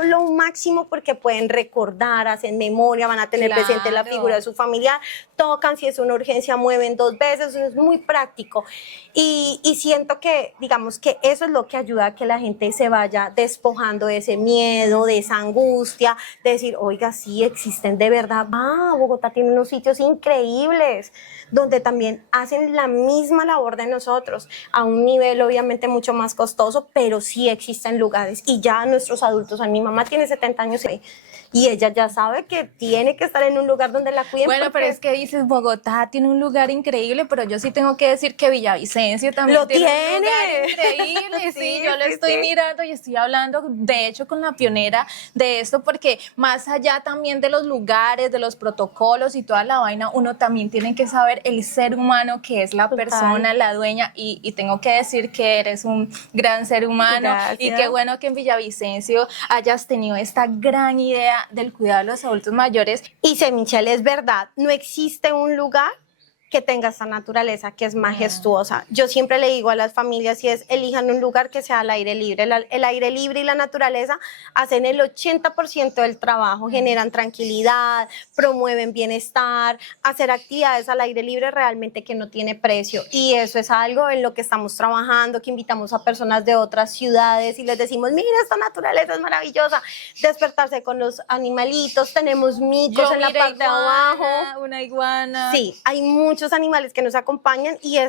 lo máximo, porque pueden recordar, hacen memoria, van a tener presente la figura de su familiar, tocan, si es una urgencia mueven 2 veces, es muy práctico. Y siento que, digamos que eso es lo que ayuda a que la gente se vaya despojando de ese miedo, de esa angustia, de decir, oiga, sí existen de verdad. Bogotá tiene unos sitios increíbles donde también hacen la misma labor de nosotros, a un nivel obviamente mucho más costoso, pero sí existen lugares y ya nuestros adultos, mi mamá tiene 70 años y ella ya sabe que tiene que estar en un lugar donde la cuiden. Bueno, pero es que dices, Bogotá tiene un lugar increíble, pero yo sí tengo que decir que Villavicencio también tiene un lugar increíble. Sí, yo lo estoy mirando y estoy hablando, de hecho, con la pionera de esto, porque más allá también de los lugares, de los protocolos y toda la vaina, uno también tiene que saber el ser humano que es la persona, la dueña, y tengo que decir que eres un gran ser humano. Gracias. Y qué bueno que en Villavicencio hayas tenido esta gran idea del cuidado de los adultos mayores. Y Michelle, es verdad, no existe un lugar que tenga esta naturaleza que es majestuosa. Yo siempre le digo a las familias, elijan un lugar que sea al aire libre. El aire libre y la naturaleza hacen el 80% del trabajo, generan tranquilidad, promueven bienestar. Hacer actividades al aire libre realmente que no tiene precio, y eso es algo en lo que estamos trabajando, que invitamos a personas de otras ciudades y les decimos, mira, esta naturaleza es maravillosa, despertarse con los animalitos, tenemos micos en la parte de abajo. Una iguana. Sí, hay muchos animales que nos acompañan y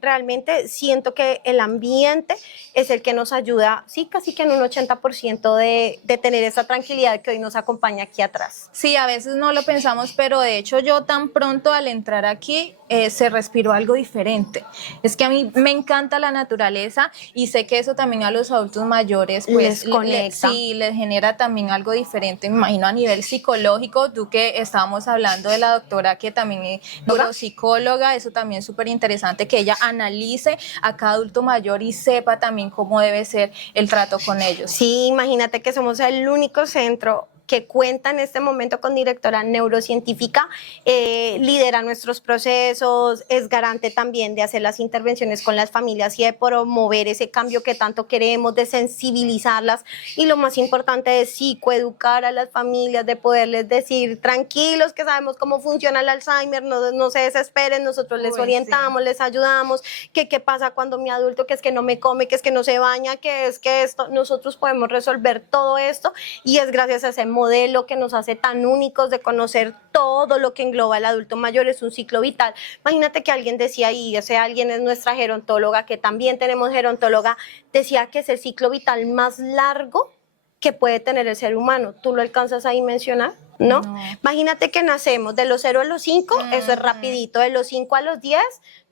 realmente siento que el ambiente es el que nos ayuda, sí, casi que en un 80% de tener esa tranquilidad que hoy nos acompaña aquí atrás. Sí, a veces no lo pensamos, pero de hecho yo tan pronto al entrar aquí se respiró algo diferente. Es que a mí me encanta la naturaleza y sé que eso también a los adultos mayores pues les conecta. Sí, les genera también algo diferente, me imagino a nivel psicológico. Tú que estábamos hablando de la doctora que también es neuropsicóloga, eso también es súper interesante, que ella analice a cada adulto mayor y sepa también cómo debe ser el trato con ellos. Sí, imagínate que somos el único centro que cuenta en este momento con directora neurocientífica, lidera nuestros procesos, es garante también de hacer las intervenciones con las familias y de promover ese cambio que tanto queremos, de sensibilizarlas y lo más importante es psicoeducar a las familias, de poderles decir tranquilos que sabemos cómo funciona el Alzheimer, no se desesperen, nosotros les orientamos, les ayudamos, que qué pasa cuando mi adulto, que es que no me come, que es que no se baña, que es que esto, nosotros podemos resolver todo esto y es gracias a ese modelo que nos hace tan únicos de conocer todo lo que engloba el adulto mayor, es un ciclo vital. Imagínate que alguien decía, y ese alguien es nuestra gerontóloga, que también tenemos gerontóloga, decía que es el ciclo vital más largo que puede tener el ser humano. ¿Tú lo alcanzas a dimensionar? ¿No? Imagínate que nacemos de los 0 a los 5, eso es rapidito, de los 5 a los 10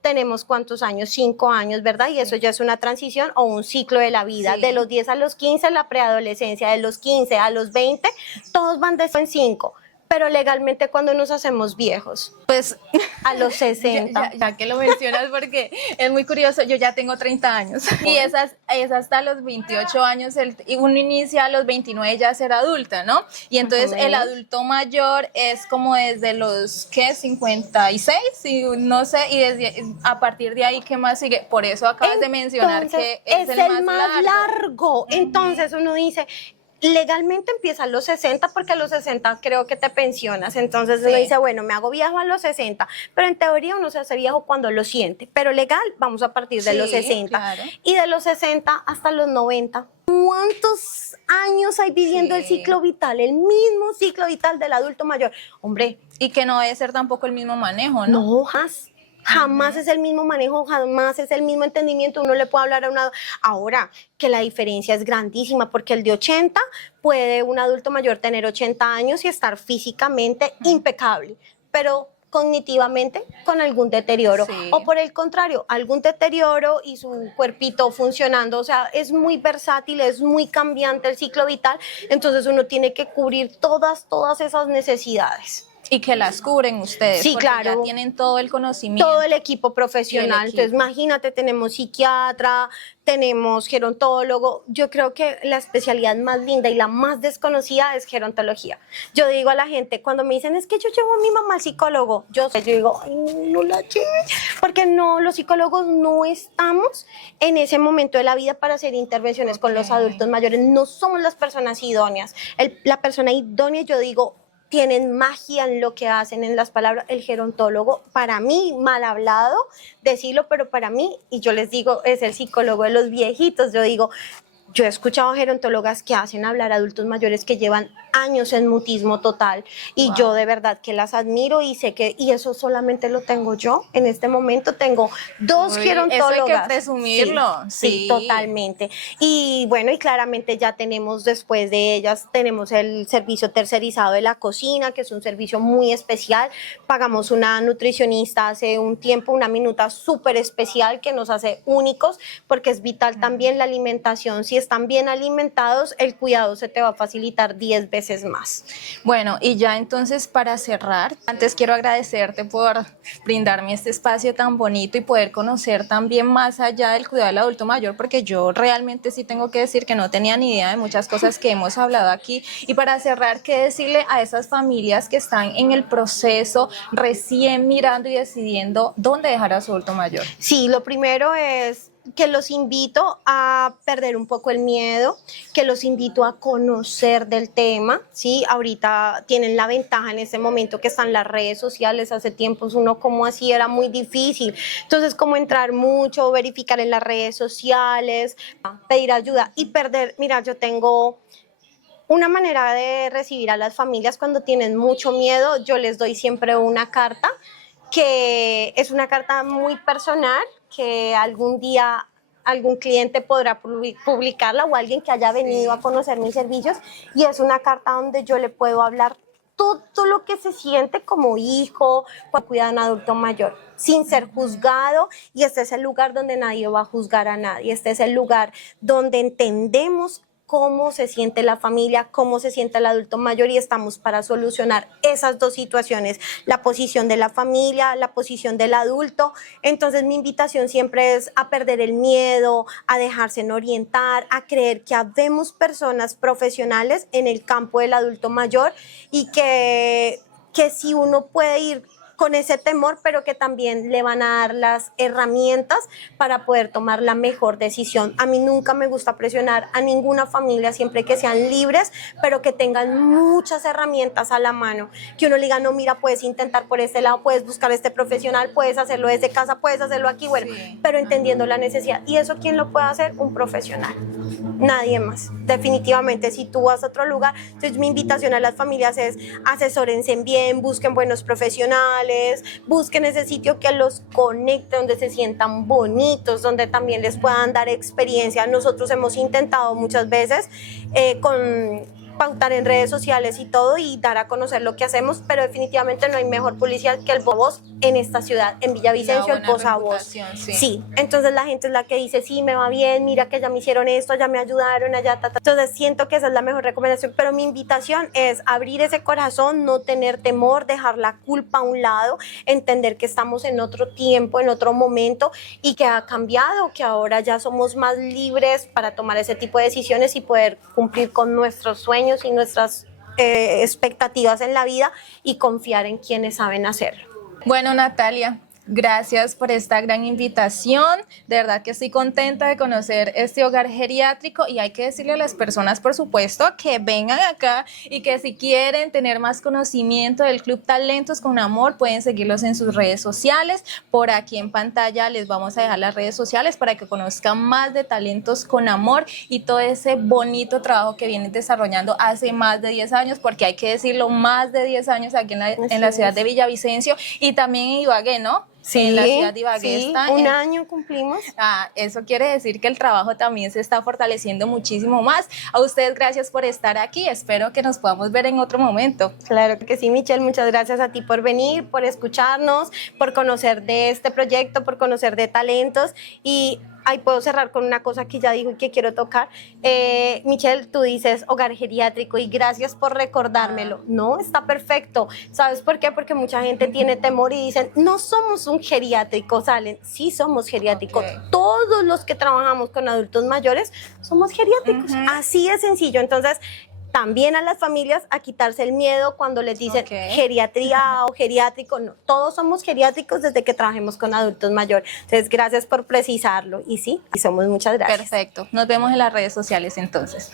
tenemos ¿cuántos años? 5 años, ¿verdad? Y eso ya es una transición o un ciclo de la vida. De los 10 a los 15 la preadolescencia, de los 15 a los 20, todos van de 5. Pero legalmente cuando nos hacemos viejos, pues a los 60. ya que lo mencionas porque es muy curioso, yo ya tengo 30 años y es hasta los 28 años, uno inicia a los 29 ya a ser adulta, ¿no? Y entonces el adulto mayor es como desde los, ¿qué? 56, y no sé, y a partir de ahí, ¿qué más sigue? Por eso acabas de mencionar que es el más largo. Entonces uno dice, legalmente empieza a los 60 porque a los 60 creo que te pensionas, entonces uno dice, bueno, me hago viejo a los 60, pero en teoría uno se hace viejo cuando lo siente, pero legal vamos a partir de los 60, claro. Y de los 60 hasta los 90. ¿Cuántos años hay viviendo el ciclo vital, el mismo ciclo vital del adulto mayor? Hombre. Y que no debe ser tampoco el mismo manejo, ¿no? No, jamás es el mismo manejo, jamás es el mismo entendimiento. Uno le puede hablar a una... Ahora, que la diferencia es grandísima, porque el de 80 puede un adulto mayor tener 80 años y estar físicamente impecable, pero cognitivamente con algún deterioro. O por el contrario, algún deterioro y su cuerpito funcionando. O sea, es muy versátil, es muy cambiante el ciclo vital, entonces uno tiene que cubrir todas esas necesidades. Y que las cubren ustedes, sí, porque claro, ya tienen todo el conocimiento. Todo el equipo profesional. Entonces, imagínate, tenemos psiquiatra, tenemos gerontólogo. Yo creo que la especialidad más linda y la más desconocida es gerontología. Yo digo a la gente, cuando me dicen, es que yo llevo a mi mamá al psicólogo, yo digo, ay, no la lleves, porque no, los psicólogos no estamos en ese momento de la vida para hacer intervenciones con los adultos mayores. No somos las personas idóneas. La persona idónea, yo digo, tienen magia en lo que hacen, en las palabras. El gerontólogo, para mí, mal hablado decirlo, pero para mí, y yo les digo, es el psicólogo de los viejitos. Yo digo, yo he escuchado gerontólogas que hacen hablar a adultos mayores que llevan años en mutismo total y yo de verdad que las admiro y sé que, y eso solamente lo tengo yo. En este momento tengo 2 gerontólogas. Eso hay que presumirlo. Sí, totalmente. Y bueno, y claramente ya tenemos después de ellas, tenemos el servicio tercerizado de la cocina, que es un servicio muy especial. Pagamos una nutricionista hace un tiempo, una minuta súper especial que nos hace únicos, porque es vital también la alimentación. Si están bien alimentados, el cuidado se te va a facilitar 10 veces más. Bueno, y ya entonces para cerrar, antes quiero agradecerte por brindarme este espacio tan bonito y poder conocer también más allá del cuidado del adulto mayor, porque yo realmente sí tengo que decir que no tenía ni idea de muchas cosas que hemos hablado aquí. Y para cerrar, ¿qué decirle a esas familias que están en el proceso, recién mirando y decidiendo dónde dejar a su adulto mayor? Sí, lo primero es que los invito a perder un poco el miedo, que los invito a conocer del tema, ¿sí? Ahorita tienen la ventaja en ese momento que están las redes sociales. Hace tiempos uno como así era muy difícil, entonces como entrar mucho, verificar en las redes sociales, pedir ayuda y perder. Mira, yo tengo una manera de recibir a las familias cuando tienen mucho miedo. Yo les doy siempre una carta, que es una carta muy personal, que algún día algún cliente podrá publicarla o alguien que haya venido a conocer mis servicios, y es una carta donde yo le puedo hablar todo lo que se siente como hijo cuando cuida a un adulto mayor, sin ser juzgado, y este es el lugar donde nadie va a juzgar a nadie, este es el lugar donde entendemos cómo se siente la familia, cómo se siente el adulto mayor y estamos para solucionar esas dos situaciones, la posición de la familia, la posición del adulto. Entonces mi invitación siempre es a perder el miedo, a dejarse orientar, a creer que habemos personas profesionales en el campo del adulto mayor y que si uno puede ir con ese temor, pero que también le van a dar las herramientas para poder tomar la mejor decisión. A mí nunca me gusta presionar a ninguna familia, siempre que sean libres, pero que tengan muchas herramientas a la mano, que uno le diga, no, mira, puedes intentar por este lado, puedes buscar este profesional, puedes hacerlo desde casa, puedes hacerlo aquí, bueno, sí, pero entendiendo la necesidad. ¿Y eso quién lo puede hacer? Un profesional. Nadie más. Definitivamente, si tú vas a otro lugar, entonces mi invitación a las familias es asesórense bien, busquen buenos profesionales, busquen ese sitio que los conecte, donde se sientan bonitos, donde también les puedan dar experiencia. Nosotros hemos intentado muchas veces pautar en redes sociales y todo y dar a conocer lo que hacemos, pero definitivamente no hay mejor publicidad que el voz en esta ciudad, en Villavicencio, el voz a voz. Sí. Sí, entonces la gente es la que dice, sí, me va bien, mira que ya me hicieron esto, ya me ayudaron, allá, ta, ta. Entonces siento que esa es la mejor recomendación, pero mi invitación es abrir ese corazón, no tener temor, dejar la culpa a un lado, entender que estamos en otro tiempo, en otro momento y que ha cambiado, que ahora ya somos más libres para tomar ese tipo de decisiones y poder cumplir con nuestros sueños y nuestras expectativas en la vida y confiar en quienes saben hacerlo. Bueno, Natalia, gracias por esta gran invitación. De verdad que estoy contenta de conocer este hogar geriátrico y hay que decirle a las personas, por supuesto, que vengan acá y que si quieren tener más conocimiento del Club Talentos con Amor, pueden seguirlos en sus redes sociales. Por aquí en pantalla les vamos a dejar las redes sociales para que conozcan más de Talentos con Amor y todo ese bonito trabajo que vienen desarrollando hace más de 10 años, porque hay que decirlo, más de 10 años aquí en la ciudad de Villavicencio y también en Ibagué, ¿no? Sí, en la ciudad de Ibagué sí, está. Un año cumplimos. Eso quiere decir que el trabajo también se está fortaleciendo muchísimo más. A ustedes gracias por estar aquí. Espero que nos podamos ver en otro momento. Claro que sí, Michelle. Muchas gracias a ti por venir, por escucharnos, por conocer de este proyecto, por conocer de Talentos y ahí puedo cerrar con una cosa que ya dijo y que quiero tocar. Michelle, tú dices hogar geriátrico y gracias por recordármelo. No, está perfecto. ¿Sabes por qué? Porque mucha gente tiene temor y dicen, no somos un geriátrico, salen. Sí somos geriátricos. Okay. Todos los que trabajamos con adultos mayores somos geriátricos. Así de sencillo. Entonces, también a las familias a quitarse el miedo cuando les dicen geriatría o geriátrico. No, todos somos geriátricos desde que trabajemos con adultos mayores. Entonces, gracias por precisarlo. Y sí, y somos muchas gracias. Perfecto. Nos vemos en las redes sociales entonces.